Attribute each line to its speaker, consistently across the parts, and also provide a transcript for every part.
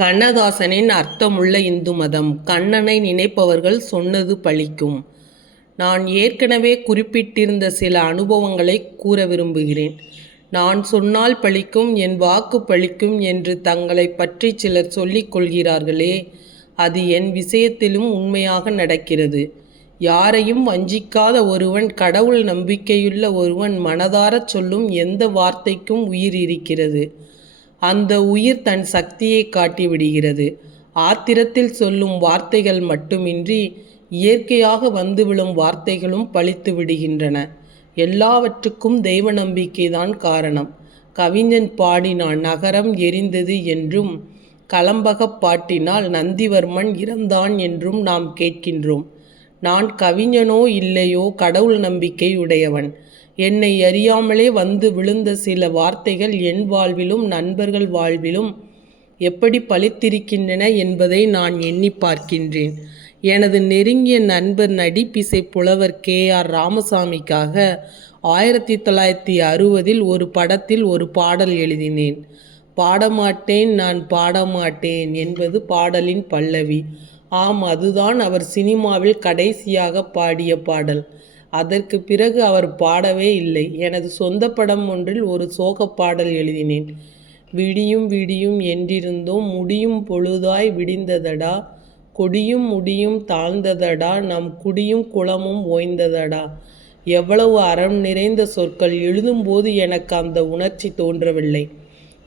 Speaker 1: கண்ணதாசனின் அர்த்தமுள்ள இந்து மதம் கண்ணனை நினைப்பவர்கள் சொன்னது பழிக்கும். நான் ஏற்கனவே குறிப்பிட்டிருந்த சில அனுபவங்களை கூற விரும்புகிறேன். நான் சொன்னால் பழிக்கும் என் வாக்கு பழிக்கும் என்று தங்களை பற்றி சிலர் சொல்லிக் கொள்கிறார்களே அது என் விஷயத்திலும் உண்மையாக நடக்கிறது. யாரையும் வஞ்சிக்காத ஒருவன் கடவுள் நம்பிக்கையுள்ள ஒருவன் மனதாரச் சொல்லும் எந்த வார்த்தைக்கும் உயிர் இருக்கிறது. அந்த உயிர் தன் சக்தியை காட்டிவிடுகிறது. ஆத்திரத்தில் சொல்லும் வார்த்தைகள் மட்டுமின்றி இயற்கையாக வந்து விழும் வார்த்தைகளும் பழித்து விடுகின்றன. எல்லாவற்றுக்கும் தெய்வ நம்பிக்கைதான் காரணம். கவிஞன் பாடினான் நகரம் எரிந்தது என்றும் கலம்பகப் பாட்டினால் நந்திவர்மன் இறந்தான் என்றும் நாம் கேட்கின்றோம். நான் கவிஞனோ இல்லையோ கடவுள் நம்பிக்கை உடையவன். என்னை அறியாமலே வந்து விழுந்த சில வார்த்தைகள் என் வாழ்விலும் நண்பர்கள் வாழ்விலும் எப்படி பழித்திருக்கின்றன என்பதை நான் எண்ணி பார்க்கின்றேன். எனது நெருங்கிய நண்பர் நடிப்பிசை புலவர் கே. ஆர். ராமசாமிக்காக ஆயிரத்தி தொள்ளாயிரத்தி அறுபதில் ஒரு படத்தில் ஒரு பாடல் எழுதினேன். பாடமாட்டேன் நான் பாடமாட்டேன் என்பது பாடலின் பல்லவி. ஆம் அதுதான் அவர் சினிமாவில் கடைசியாக பாடிய பாடல். அதற்கு பிறகு அவர் பாடவே இல்லை. எனது சொந்த படம் ஒன்றில் ஒரு சோகப் பாடல் எழுதினேன். விடியும் விடியும் என்றிருந்தோம் முடியும் பொழுதாய் விடிந்ததடா? கொடியும் முடியும் தாழ்ந்ததடா? நம் குடியும் குளமும் ஓய்ந்ததடா? எவ்வளவு அறம் நிறைந்த சொற்கள் எழுதும்போது எனக்கு அந்த உணர்ச்சி தோன்றவில்லை.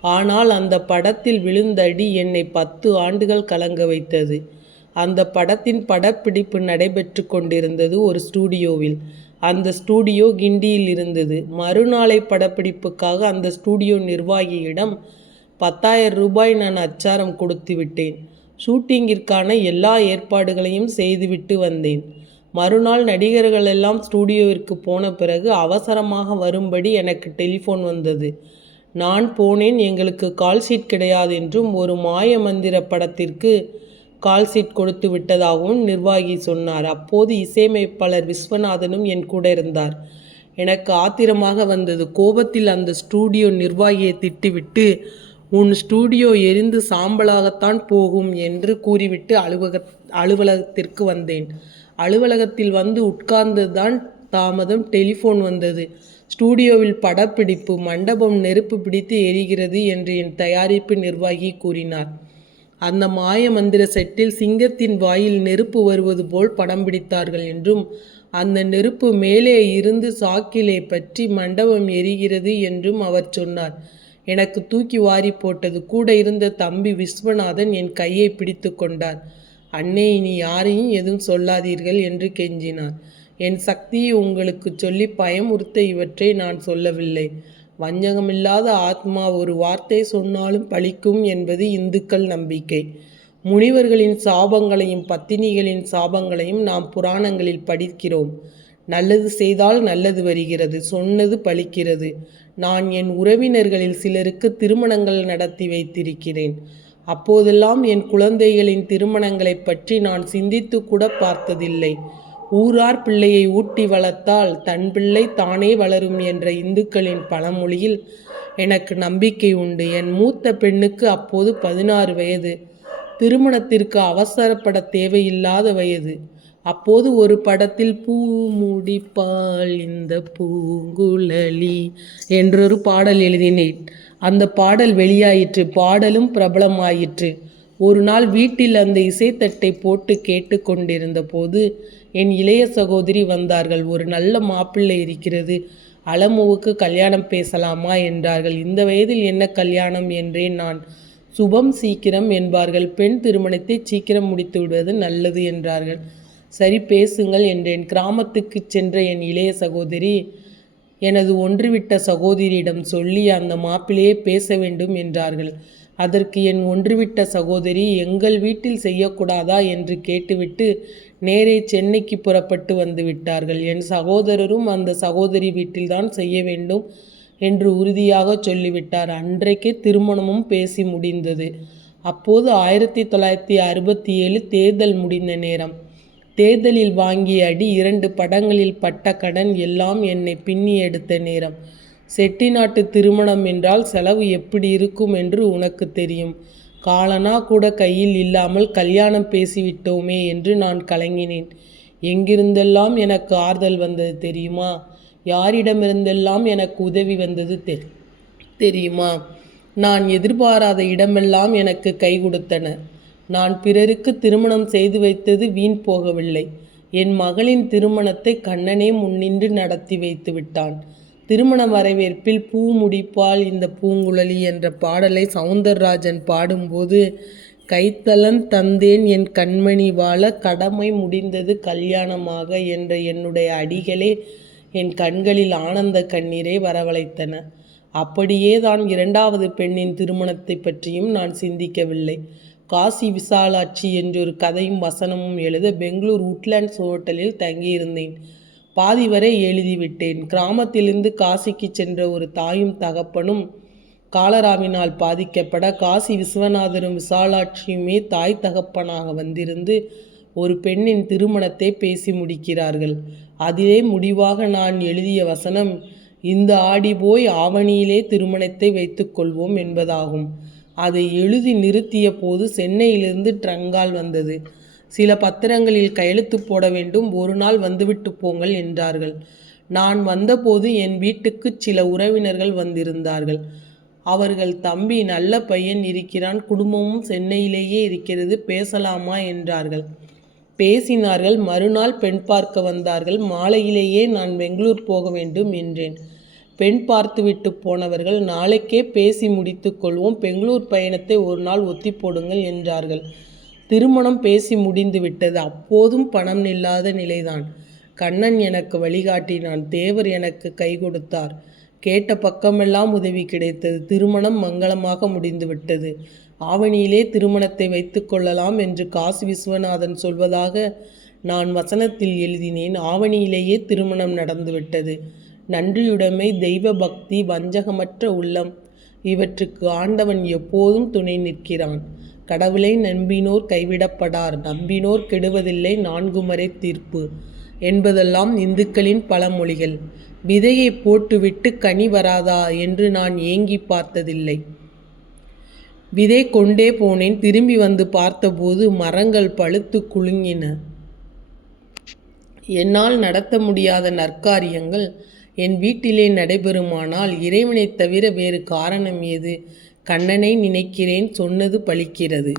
Speaker 1: ஆனால் அந்த படத்தில் விழுந்தடி என்னை பத்து ஆண்டுகள் கலங்க வைத்தது. அந்த படத்தின் படப்பிடிப்பு நடைபெற்று கொண்டிருந்தது ஒரு ஸ்டூடியோவில். அந்த ஸ்டூடியோ கிண்டியில் இருந்தது. மறுநாளை படப்பிடிப்புக்காக அந்த ஸ்டூடியோ நிர்வாகியிடம் பத்தாயிரம் ரூபாய் நான் அச்சாரம் கொடுத்து விட்டேன். ஷூட்டிங்கிற்கான எல்லா ஏற்பாடுகளையும் செய்துவிட்டு வந்தேன். மறுநாள் நடிகர்கள் எல்லாம் ஸ்டூடியோவிற்கு போன பிறகு அவசரமாக வரும்படி எனக்கு டெலிஃபோன் வந்தது. நான் போனேன் எங்களுக்கு கால் ஷீட் கிடையாது என்றும் ஒரு மாய மந்திர படத்திற்கு கால் சீட் கொடுத்து விட்டதாகவும் நிர்வாகி சொன்னார். அப்போது இசையமைப்பாளர் விஸ்வநாதனும் என் கூட இருந்தார். எனக்கு ஆத்திரமாக வந்தது. கோபத்தில் அந்த ஸ்டூடியோ நிர்வாகியை திட்டிவிட்டு உன் ஸ்டூடியோ எரிந்து சாம்பலாகத்தான் போகும் என்று கூறிவிட்டு அலுவலக அலுவலகத்திற்கு வந்தேன். அலுவலகத்தில் வந்து உட்கார்ந்துதான் தாமதம் டெலிஃபோன் வந்தது. ஸ்டூடியோவில் படப்பிடிப்பு மண்டபம் நெருப்பு பிடித்து எரிகிறது என்று என் தயாரிப்பு நிர்வாகி கூறினார். அந்த மாய மந்திர செட்டில் சிங்கத்தின் வாயில் நெருப்பு வருவது போல் படம் பிடித்தார்கள் என்றும் அந்த நெருப்பு மேலே இருந்து சாக்கிலே பற்றி மண்டபம் எரிகிறது என்றும் அவர் சொன்னார். எனக்கு தூக்கி வாரி போட்டது கூட இருந்த தம்பி விஸ்வநாதன் என் கையை பிடித்து கொண்டார். அண்ணே இனி யாரையும் எதுவும் சொல்லாதீர்கள் என்று கெஞ்சினார். என் சக்தியை உங்களுக்கு சொல்லி பயமுறுத்த இவற்றை நான் சொல்லவில்லை. வஞ்சகமில்லாத ஆத்மா ஒரு வார்த்தை சொன்னாலும் பழிக்கும் என்பது இந்துக்கள் நம்பிக்கை. முனிவர்களின் சாபங்களையும் பத்தினிகளின் சாபங்களையும் நாம் புராணங்களில் படிக்கிறோம். நல்லது செய்தால் நல்லது வருகிறது சொன்னது பலிக்கிறது நான் என் உறவினர்களில் சிலருக்கு திருமணங்கள் நடத்தி வைத்திருக்கிறேன். அப்போதெல்லாம் என் குழந்தைகளின் திருமணங்களை பற்றி நான் சிந்தித்து கூட பார்த்ததில்லை. ஊரார் பிள்ளையை ஊட்டி வளர்த்தால் தன் பிள்ளை தானே வளரும் என்ற இந்துக்களின் பழமொழியில் எனக்கு நம்பிக்கை உண்டு. என் மூத்த பெண்ணுக்கு அப்போது பதினாறு வயது. திருமணத்திற்கு அவசரப்பட தேவையில்லாத வயது. அப்போது ஒரு படத்தில் பூ முடிப்பால் இந்த பூங்குழலி என்றொரு பாடல் எழுதினேன். அந்த பாடல் வெளியாயிற்று. பாடலும் பிரபலமாயிற்று. ஒரு நாள் வீட்டில் அந்த இசைத்தட்டை போட்டு கேட்டு கொண்டிருந்த போது என் இளைய சகோதரி வந்தார்கள். ஒரு நல்ல மாப்பிள்ளை இருக்கிறது. அலமுவுக்கு கல்யாணம் பேசலாமா? என்றார்கள். இந்த வயதில் என்ன கல்யாணம்? என்றேன் நான். சுபம் சீக்கிரம் என்பார்கள். பெண் திருமணத்தை சீக்கிரம் முடித்து விடுவது நல்லது என்றார்கள். சரி பேசுங்கள் என்றேன். கிராமத்துக்கு சென்ற என் இளைய சகோதரி எனது ஒன்றுவிட்ட சகோதரியிடம் சொல்லி அந்த மாப்பிள்ளையே பேச வேண்டும் என்றார்கள். அதற்கு என் ஒன்றுவிட்ட சகோதரி எங்கள் வீட்டில் செய்யக்கூடாதா? என்று கேட்டுவிட்டு நேரே சென்னைக்கு புறப்பட்டு வந்து விட்டார்கள். என் சகோதரரும் அந்த சகோதரி வீட்டில்தான் செய்ய வேண்டும் என்று உறுதியாக சொல்லிவிட்டார். அன்றைக்கே திருமணமும் பேசி முடிந்தது. அப்போது ஆயிரத்தி தொள்ளாயிரத்தி அறுபத்தி ஏழு தேர்தல் முடிந்த நேரம். தேர்தலில் வாங்கிய அடி இரண்டு படங்களில் பட்ட கடன் எல்லாம் என்னை பின்னி எடுத்த நேரம். செட்டிநாட்டு திருமணம் என்றால் செலவு எப்படி இருக்கும் என்று உனக்கு தெரியும். காலனா கூட கையில் இல்லாமல் கல்யாணம் பேசிவிட்டோமே என்று நான் கலங்கினேன். எங்கிருந்தெல்லாம் எனக்கு ஆறுதல் வந்தது தெரியுமா? யாரிடமிருந்தெல்லாம் எனக்கு உதவி வந்தது தெ தெரியுமா? நான் எதிர்பாராத இடமெல்லாம் எனக்கு கை கொடுத்தன. நான் பிறருக்கு திருமணம் செய்து வைத்தது வீண் போகவில்லை. என் மகளின் திருமணத்தை கண்ணனே முன்னின்று நடத்தி வைத்து விட்டான். திருமண வரவேற்பில் பூ முடிப்பால் இந்த பூங்குழலி என்ற பாடலை சவுந்தரராஜன் பாடும்போது கைத்தலன் தந்தேன் என் கண்மணி வாழ கடமை முடிந்தது கல்யாணமாக என்ற என்னுடைய அடிகளே என் கண்களில் ஆனந்த கண்ணீரை வரவழைத்தன. அப்படியே தான் இரண்டாவது பெண்ணின் திருமணத்தை பற்றியும் நான் சிந்திக்கவில்லை. காசி விசாலாட்சி என்றொரு கதையும் வசனமும் எழுத பெங்களூர் உட்லேண்ட்ஸ் ஹோட்டலில் தங்கியிருந்தேன். பாதி வரை எழுதிவிட்டேன். கிராமத்திலிருந்து காசிக்கு சென்ற ஒரு தாயும் தகப்பனும் காலராவினால் பாதிக்கப்பட காசி விஸ்வநாதரும் விசாலாட்சியுமே தாய் தகப்பனாக வந்திருந்து ஒரு பெண்ணின் திருமணத்தை பேசி முடிக்கிறார்கள். அதிலே முடிவாக நான் எழுதிய வசனம் இந்த ஆடி போய் ஆவணியிலே திருமணத்தை வைத்துக்கொள்வோம் என்பதாகும். அதை எழுதி நிறுத்திய போது சென்னையிலிருந்து ட்ரங்கால் வந்தது. சில பத்திரங்களில் கையெழுத்து போட வேண்டும் ஒரு நாள் வந்துவிட்டு போங்கள் என்றார்கள். நான் வந்தபோது என் வீட்டுக்கு சில உறவினர்கள் வந்திருந்தார்கள். அவர்கள் தம்பி நல்ல பையன் இருக்கிறான் குடும்பமும் சென்னையிலேயே இருக்கிறது பேசலாமா? என்றார்கள். பேசினார்கள். மறுநாள் பெண் பார்க்க வந்தார்கள். மாலையிலேயே நான் பெங்களூர் போக வேண்டும் என்றேன். பெண் பார்த்துவிட்டு போனவர்கள் நாளைக்கே பேசி முடித்து கொள்வோம் பெங்களூர் பயணத்தை ஒரு நாள் ஒத்தி போடுங்கள் என்றார்கள். திருமணம் பேசி முடிந்து விட்டது அப்போதும் பணம் இல்லாத நிலைதான். கண்ணன் எனக்கு வழிகாட்டினான். தேவர் எனக்கு கை கொடுத்தார். கேட்ட பக்கமெல்லாம் உதவி கிடைத்தது. திருமணம் மங்களமாக முடிந்துவிட்டது. ஆவணியிலே திருமணத்தை வைத்துக்கொள்ளலாம் என்று காசி விஸ்வநாதன் சொல்வதாக நான் வசனத்தில் எழுதினேன். ஆவணியிலேயே திருமணம் நடந்துவிட்டது. நன்றியுடைமை தெய்வ பக்தி வஞ்சகமற்ற உள்ளம் இவற்றுக்கு ஆண்டவன் எப்போதும் துணை நிற்கிறான். கடவுளை நம்பினோர் கைவிடப்படார் நம்பினோர் கெடுவதில்லை நான்குமறை தீர்ப்பு என்பதெல்லாம் இந்துக்களின் பழமொழிகள். விதையை போட்டுவிட்டு கனி வராதா என்று நான் ஏங்கி பார்த்ததில்லை. விதை கொண்டே போனேன் திரும்பி வந்து பார்த்தபோது மரங்கள் பழுத்து குலுங்கின. என்னால் நடத்த முடியாத நற்காரியங்கள் என் வீட்டிலே நடைபெறுமானால் இறைவனைத் தவிர வேறு காரணம் ஏது? கண்ணனை நினைக்கிறேன் சொன்னது பலிக்கிறது